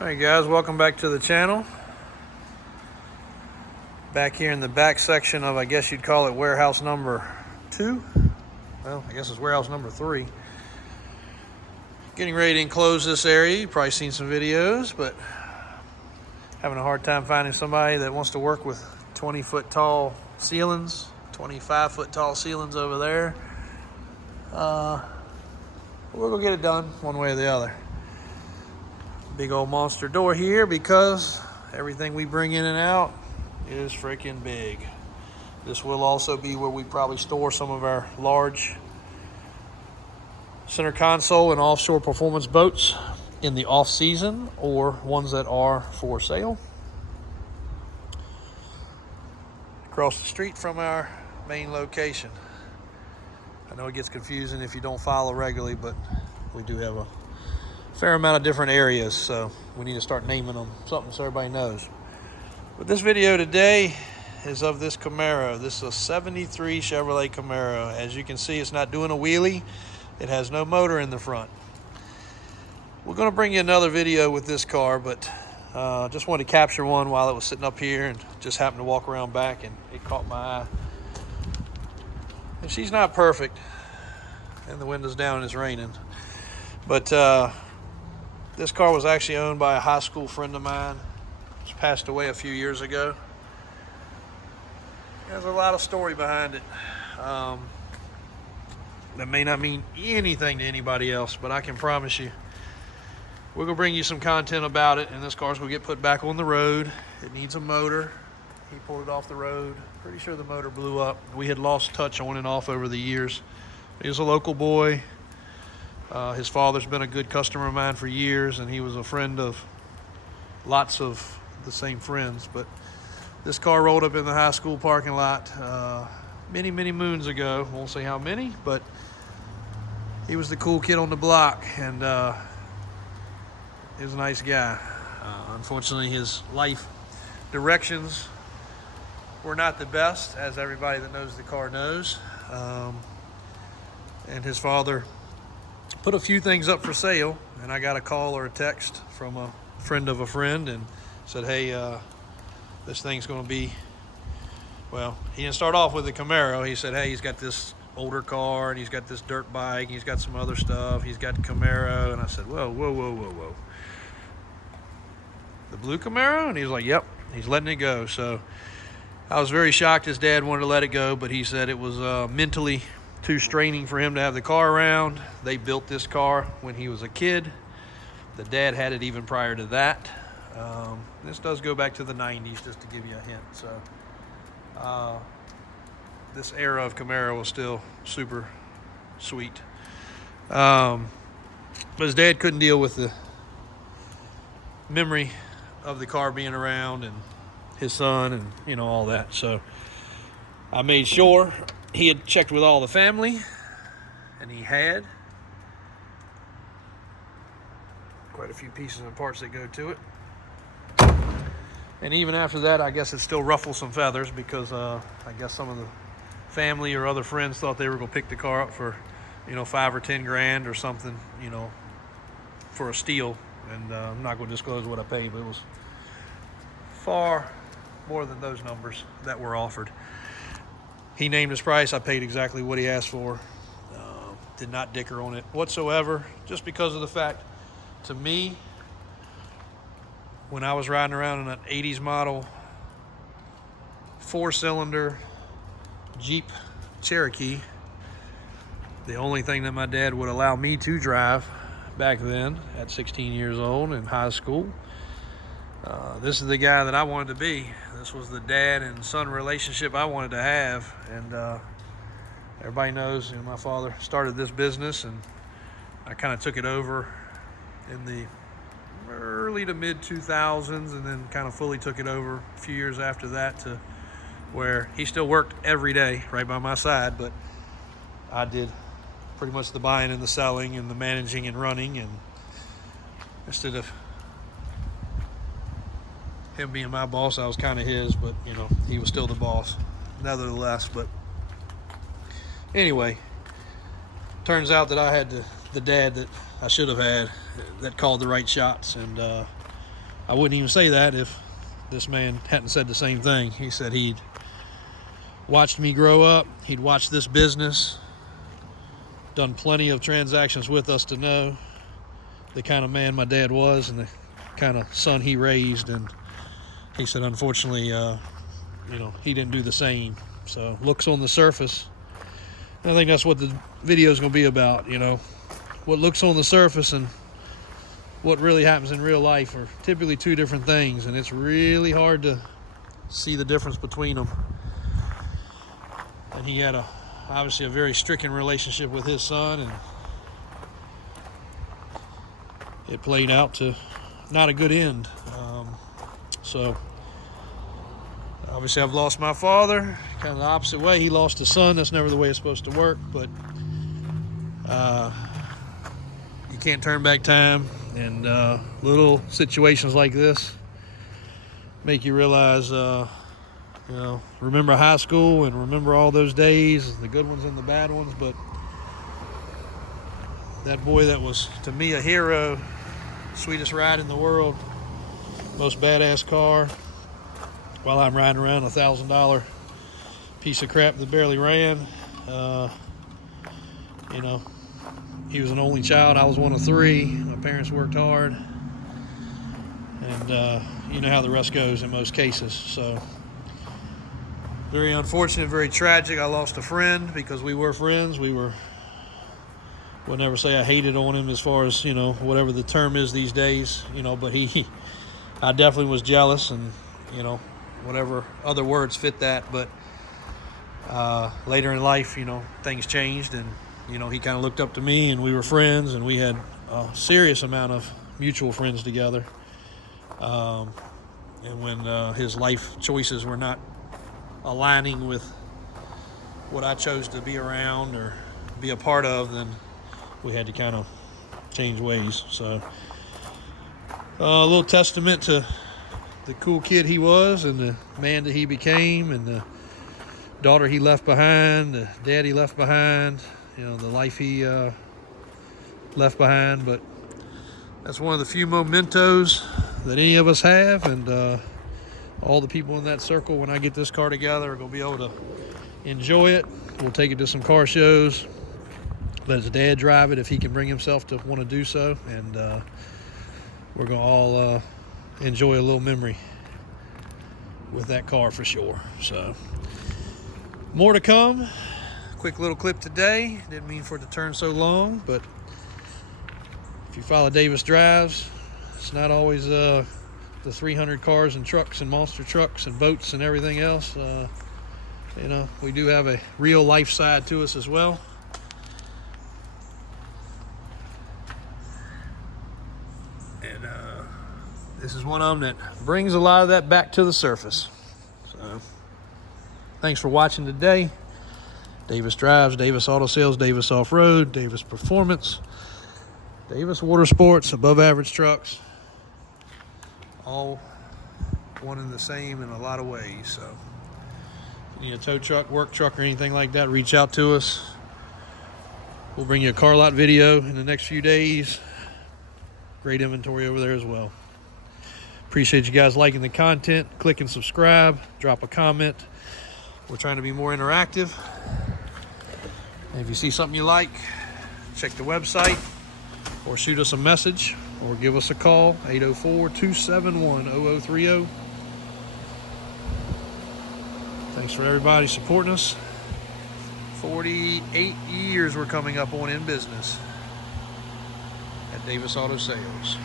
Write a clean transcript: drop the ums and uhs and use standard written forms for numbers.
Alright guys, welcome back to the channel. Back here in the back section of, I guess you'd call it warehouse number 2. Well, I guess it's warehouse number 3. Getting ready to enclose this area. You've probably seen some videos, but having a hard time finding somebody that wants to work with 20-foot tall ceilings, 25-foot tall ceilings over there. We're gonna get it done one way or the other. Big old monster door here because everything we bring in and out is freaking big. This will also be where we probably store some of our large center console and offshore performance boats in the off season or ones that are for sale. Across the street from our main location. I know it gets confusing if you don't follow regularly, but we do have a fair amount of different areas, so we need to start naming them something so everybody knows. But this video today is of this Camaro. This is a 73 Chevrolet Camaro. As you can see, it's not doing a wheelie. It has no motor in the front. We're going to bring you another video with this car, but just wanted to capture one while it was sitting up here and just happened to walk around back and it caught my eye. And she's not perfect, and the window's down and it's raining. But this car was actually owned by a high school friend of mine. She passed away a few years ago. There's a lot of story behind it that may not mean anything to anybody else, but I can promise you we're gonna bring you some content about it, and this car's gonna get put back on the road. It needs a motor. He pulled it off the road. Pretty sure the motor blew up. We had lost touch on and off over the years. He was a local boy. His father's been a good customer of mine for years, and he was a friend of lots of the same friends. But this car rolled up in the high school parking lot many moons ago. Won't say how many, but he was the cool kid on the block, and he was a nice guy. Unfortunately, his life directions were not the best, as everybody that knows the car knows. And his father put a few things up for sale, and I got a call or a text from a friend of a friend and said, hey, this thing's going to be, well, he didn't start off with the Camaro. He said, hey, he's got this older car and he's got this dirt bike and he's got some other stuff. He's got the Camaro. And I said, whoa. The blue Camaro? And he was like, yep, he's letting it go. So I was very shocked his dad wanted to let it go, but he said it was mentally too straining for him to have the car around. They built this car when he was a kid. The dad had it even prior to that. This does go back to the 90s, just to give you a hint. So this era of Camaro was still super sweet. But his dad couldn't deal with the memory of the car being around and his son and, you know, all that. So I made sure he had checked with all the family, and he had quite a few pieces and parts that go to it. And even after that, I guess it still ruffles some feathers because I guess some of the family or other friends thought they were going to pick the car up for, you know, 5 or 10 grand or something, you know, for a steal. And I'm not going to disclose what I paid, but it was far more than those numbers that were offered. He named his price. I paid exactly what he asked for. Did not dicker on it whatsoever, just because of the fact, to me, when I was riding around in an 80s model 4-cylinder Jeep Cherokee, the only thing that my dad would allow me to drive back then at 16 years old in high school, this is the guy that I wanted to be. This was the dad and son relationship I wanted to have. And everybody knows, you know, my father started this business, and I kind of took it over in the early to mid 2000s, and then kind of fully took it over a few years after that, to where he still worked every day right by my side, but I did pretty much the buying and the selling and the managing and running. And instead of him being my boss, I was kind of his, but you know, he was still the boss nevertheless. But anyway, turns out that I had the dad that I should have had, that called the right shots, and I wouldn't even say that if this man hadn't said the same thing. He said he'd watched me grow up. He'd watched this business, done plenty of transactions with us to know the kind of man my dad was and the kind of son he raised. And he said, unfortunately, he didn't do the same. So looks on the surface. I think that's what the video is going to be about, what looks on the surface and what really happens in real life are typically two different things, and it's really hard to see the difference between them. And he had obviously a very stricken relationship with his son, and it played out to not a good end. So obviously I've lost my father, kind of the opposite way. He lost his son. That's never the way it's supposed to work, but you can't turn back time. And little situations like this make you realize, remember high school and remember all those days, the good ones and the bad ones. But that boy that was, to me, a hero, sweetest ride in the world, most badass car, while I'm riding around a $1,000 piece of crap that barely ran. He was an only child. I was one of three. My parents worked hard. And you know how the rest goes in most cases. So very unfortunate, very tragic. I lost a friend because we were friends. Would never say I hated on him as far as, whatever the term is these days, but I definitely was jealous and, whatever other words fit that. But later in life, things changed, and he kind of looked up to me, and we were friends, and we had a serious amount of mutual friends together. And when his life choices were not aligning with what I chose to be around or be a part of, then we had to kind of change ways. So a little testament to the cool kid he was and the man that he became and the daughter he left behind, the dad he left behind, the life he left behind. But that's one of the few mementos that any of us have, and all the people in that circle, when I get this car together, are going to be able to enjoy it. We'll take it to some car shows, let his dad drive it if he can bring himself to want to do so, and we're going to all enjoy a little memory with that car for sure. So more to come. Quick little clip today. Didn't mean for it to turn so long, but if you follow Davis Drives, it's not always the 300 cars and trucks and monster trucks and boats and everything else. We do have a real life side to us as well. And this is one of them that brings a lot of that back to the surface. So thanks for watching today. Davis Drives, Davis Auto Sales, Davis Off-Road, Davis Performance, Davis Water Sports, above average trucks. All one and the same in a lot of ways. So if you need a tow truck, work truck, or anything like that, reach out to us. We'll bring you a car lot video in the next few days. Great inventory over there as well. Appreciate you guys liking the content. Click and subscribe. Drop a comment. We're trying to be more interactive. And if you see something you like, check the website or shoot us a message or give us a call, 804-271-0030. Thanks for everybody supporting us. 48 years we're coming up on in business at Davis Auto Sales.